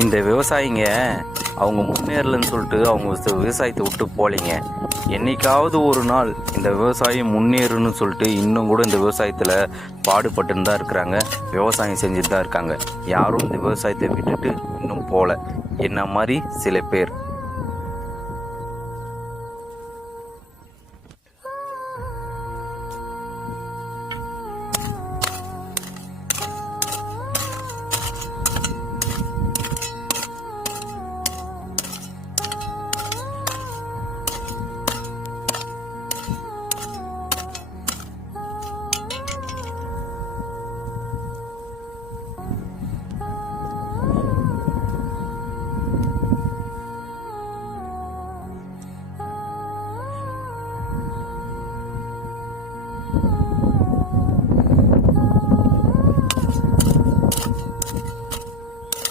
இந்த விவசாயிங்க அவங்க முன்னேறலன்னு சொல்லிட்டு அவங்க விவசாயத்தை விட்டு போலிங்க. என்னைக்காவது ஒரு நாள் இந்த விவசாயம் முன்னேறுன்னு சொல்லிட்டு இன்னும் கூட இந்த விவசாயத்தில் பாடுபட்டுன்னு தான் இருக்கிறாங்க, விவசாயம் செஞ்சுட்டு தான் இருக்காங்க. யாரும் இந்த விவசாயத்தை விட்டுட்டு இன்னும் போகல, என்ன மாதிரி சில பேர்.